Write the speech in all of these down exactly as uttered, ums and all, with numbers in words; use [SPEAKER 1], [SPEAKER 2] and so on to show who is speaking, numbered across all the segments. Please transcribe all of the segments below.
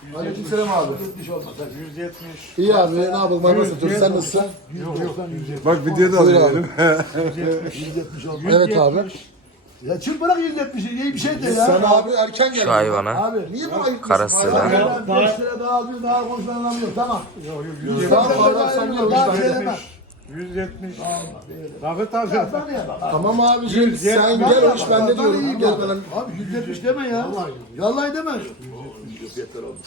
[SPEAKER 1] Aleykümselam abi.
[SPEAKER 2] yüz yetmiş.
[SPEAKER 1] İyi abi ne yapalım? Nasıl tutuyorsun? Sen nasılsın?
[SPEAKER 2] Yok yok. yüz yetmiş.
[SPEAKER 3] Bak videoda alıyorum.
[SPEAKER 2] yüz yetmiş oldu.
[SPEAKER 1] Evet abi.
[SPEAKER 4] Ya çık bırak yüz yetmişi iyi bir şey de ya.
[SPEAKER 1] Sen abi erken geldin.
[SPEAKER 5] Şu hayvana.
[SPEAKER 4] Abi
[SPEAKER 1] Niye bu ayıp?
[SPEAKER 5] Karası da.
[SPEAKER 4] ben beş lira daha alıyorum daha konuşulan yok tamam.
[SPEAKER 2] Yok yok.
[SPEAKER 4] yüz
[SPEAKER 2] yüz
[SPEAKER 1] Tamam
[SPEAKER 4] seksen
[SPEAKER 1] abi
[SPEAKER 4] daha
[SPEAKER 1] sen
[SPEAKER 4] alıyorum,
[SPEAKER 1] gel.
[SPEAKER 4] daha
[SPEAKER 1] Biz
[SPEAKER 4] şey
[SPEAKER 1] de-
[SPEAKER 4] demem.
[SPEAKER 2] yüz yetmiş. Rafet abi.
[SPEAKER 4] Ya sana ya bak.
[SPEAKER 1] Tamam abiciğim
[SPEAKER 2] Yüz
[SPEAKER 1] sen
[SPEAKER 2] yetmiş.
[SPEAKER 1] gel o iş bende
[SPEAKER 4] Daha
[SPEAKER 1] diyorum.
[SPEAKER 4] iyi
[SPEAKER 1] Gel
[SPEAKER 4] bak.
[SPEAKER 1] bana.
[SPEAKER 4] Abi yüz yetmiş deme ya. Vallahi deme. Yeter oldu.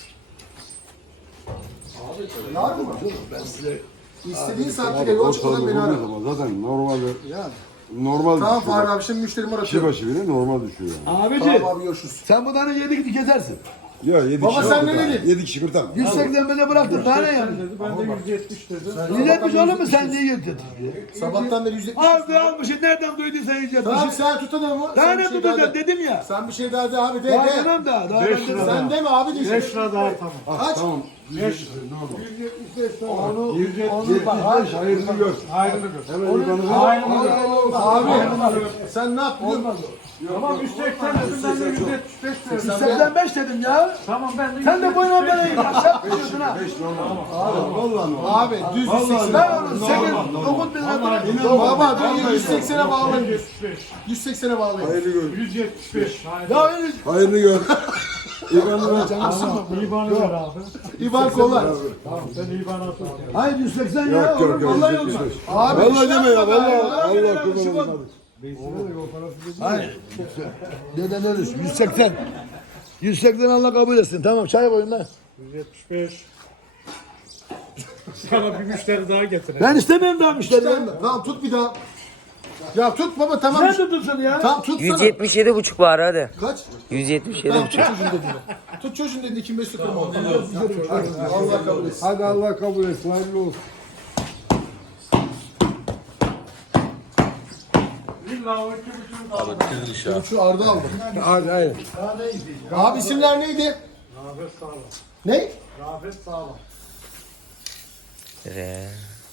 [SPEAKER 1] Yarın mı?
[SPEAKER 4] Ben size
[SPEAKER 1] İstediğin saatte gel. Yol çıkmadan beni ara.
[SPEAKER 3] Zaten normalde
[SPEAKER 4] yani.
[SPEAKER 3] normal
[SPEAKER 1] Tamam
[SPEAKER 3] düşüyor.
[SPEAKER 1] Fahri abi şimdi müşterimi
[SPEAKER 3] Kişi
[SPEAKER 1] aratıyorum.
[SPEAKER 3] başı bile normal düşüyor yani.
[SPEAKER 4] Abici
[SPEAKER 1] Tamam abi görüşürüz.
[SPEAKER 4] sen bu tane yedi gidi gezersin.
[SPEAKER 3] Ya yedi
[SPEAKER 1] Baba
[SPEAKER 3] kişi
[SPEAKER 1] sen
[SPEAKER 3] yok
[SPEAKER 1] ne
[SPEAKER 3] da.
[SPEAKER 1] dedin?
[SPEAKER 3] Yedi kişi kurtar.
[SPEAKER 4] yüz seksen bine bıraktın daha ne yani?
[SPEAKER 2] Dedi, ben de yüz yetmiş dedim.
[SPEAKER 4] yüz yetmiş olur mu sen niye yüz yetmiş?
[SPEAKER 1] Sabahtan beri yüz yetmiş.
[SPEAKER 4] Abi almışsın nereden duyduysan yüz
[SPEAKER 1] Tamam
[SPEAKER 4] yetmiş.
[SPEAKER 1] sen tut adamı.
[SPEAKER 4] Daha
[SPEAKER 1] Sen bir
[SPEAKER 4] ne
[SPEAKER 1] şey daha
[SPEAKER 4] tutacaksın
[SPEAKER 1] de.
[SPEAKER 4] dedim ya.
[SPEAKER 1] Sen bir şey daha de abi de
[SPEAKER 4] Daha
[SPEAKER 1] de.
[SPEAKER 4] demem daha. Daha
[SPEAKER 2] Beş
[SPEAKER 4] ben
[SPEAKER 2] lira
[SPEAKER 4] de-
[SPEAKER 2] daha.
[SPEAKER 1] Sen deme abi de.
[SPEAKER 2] beş lira daha tamam.
[SPEAKER 1] Aç.
[SPEAKER 3] Tamam.
[SPEAKER 2] beş
[SPEAKER 4] Onu,
[SPEAKER 2] yüz yetmiş.
[SPEAKER 4] onu bak aç.
[SPEAKER 3] Hayırlı gör.
[SPEAKER 2] Ayrını gör.
[SPEAKER 3] Hemen yukarı.
[SPEAKER 1] Abi sen ne yaptın?
[SPEAKER 2] Tamam yüz seksen dedim ben de yüz yetmiş beş dedim.
[SPEAKER 4] yüz seksen beş dedim ya.
[SPEAKER 2] Tamam ben de
[SPEAKER 4] Sen de boyuna bana in. Aşağı düşüyorsun ha.
[SPEAKER 1] Abi düz yüz seksen.
[SPEAKER 4] Ben onu sekiz, dokuz bin lira bırak.
[SPEAKER 1] Baba dur yüz seksene bağlayın. yüz seksene bağlayın.
[SPEAKER 3] Hayırlı gör.
[SPEAKER 2] yüz yetmiş beş.
[SPEAKER 4] Ya öyle
[SPEAKER 3] Hayırlı gör. İban'ı ver.
[SPEAKER 2] İban'ı ver abi.
[SPEAKER 1] İvan kolay.
[SPEAKER 2] Tamam sen İban'ı atın.
[SPEAKER 4] hayır yüz seksen ya.
[SPEAKER 3] Yok yok yok.
[SPEAKER 4] Vallahi
[SPEAKER 3] yüz yetmiş
[SPEAKER 4] olmaz.
[SPEAKER 3] beş.
[SPEAKER 1] Abi
[SPEAKER 3] Vallahi deme ya. Vallahi
[SPEAKER 4] Allah
[SPEAKER 3] Allah kurban
[SPEAKER 4] Allah.
[SPEAKER 3] olsun.
[SPEAKER 4] Hayır. Neden öyle? yüz seksen. yüz seksen Allah kabul etsin. Tamam çay koyun lan.
[SPEAKER 2] yüz yetmiş beş. Sana bir müşteri daha getirelim.
[SPEAKER 4] Ben istemiyorum daha müşteri. ya.
[SPEAKER 1] Tamam tut bir daha. Ya tut baba tamam.
[SPEAKER 4] Sen tutursun ya.
[SPEAKER 1] Tamam tut
[SPEAKER 5] yüz
[SPEAKER 1] sana.
[SPEAKER 5] yetmiş yedi buçuk bari hadi.
[SPEAKER 1] Kaç?
[SPEAKER 5] yüz yetmiş yedi
[SPEAKER 1] Tamam
[SPEAKER 5] buçuk.
[SPEAKER 1] tut çocuğun dediğini. Tut çocuğun dediğini kim beş sıkırma oldu. Allah kabul etsin.
[SPEAKER 3] Hadi Allah kabul etsin. Hayırlı olsun.
[SPEAKER 2] İlla o iki buçuk daha.
[SPEAKER 1] Şu Arda aldım.
[SPEAKER 3] Hadi hayır.
[SPEAKER 1] Abi isimler neydi?
[SPEAKER 2] Rafet sağlam.
[SPEAKER 1] Ne?
[SPEAKER 2] Rafet sağlam.
[SPEAKER 5] Re.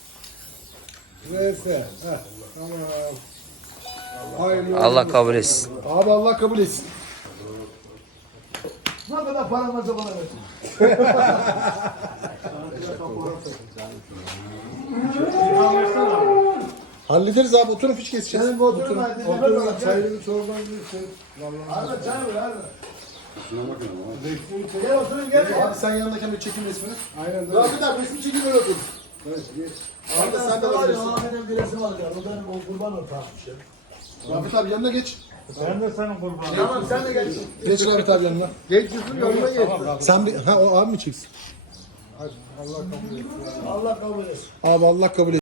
[SPEAKER 3] Neyse. Heh, Tamam. Hayırlı
[SPEAKER 5] Allah kabul etsin.
[SPEAKER 1] Abi Allah kabul etsin.
[SPEAKER 4] Ne kadar param varsa bana versin.
[SPEAKER 1] Hallederiz abi oturun fiş keseceğiz.
[SPEAKER 4] Senin motorun var. Dedim ben
[SPEAKER 3] Oturun
[SPEAKER 4] ona.
[SPEAKER 3] çayını çorbanı için.
[SPEAKER 4] Arda çay ver Arda. Gel oturun gel.
[SPEAKER 1] Abi sen yanındayken bir çekim resmini.
[SPEAKER 3] Aynen böyle.
[SPEAKER 1] Rafet abi resmi çekim öyle otur. Arda sen de
[SPEAKER 4] var ya
[SPEAKER 1] alabilirsin.
[SPEAKER 4] Ahmet'in bir resim alacağım. O benim o kurban ortağıymış ya.
[SPEAKER 1] Rafet abi yanına geç.
[SPEAKER 2] Ben de senin kurbanın.
[SPEAKER 4] Tamam sen de gel.
[SPEAKER 1] Geç Rafet abi yanına. Geç Yusuf yanına geç. Sen bir, ha o abi mi çeksin?
[SPEAKER 4] Allah kabul etsin.
[SPEAKER 1] Abi Allah kabul etsin.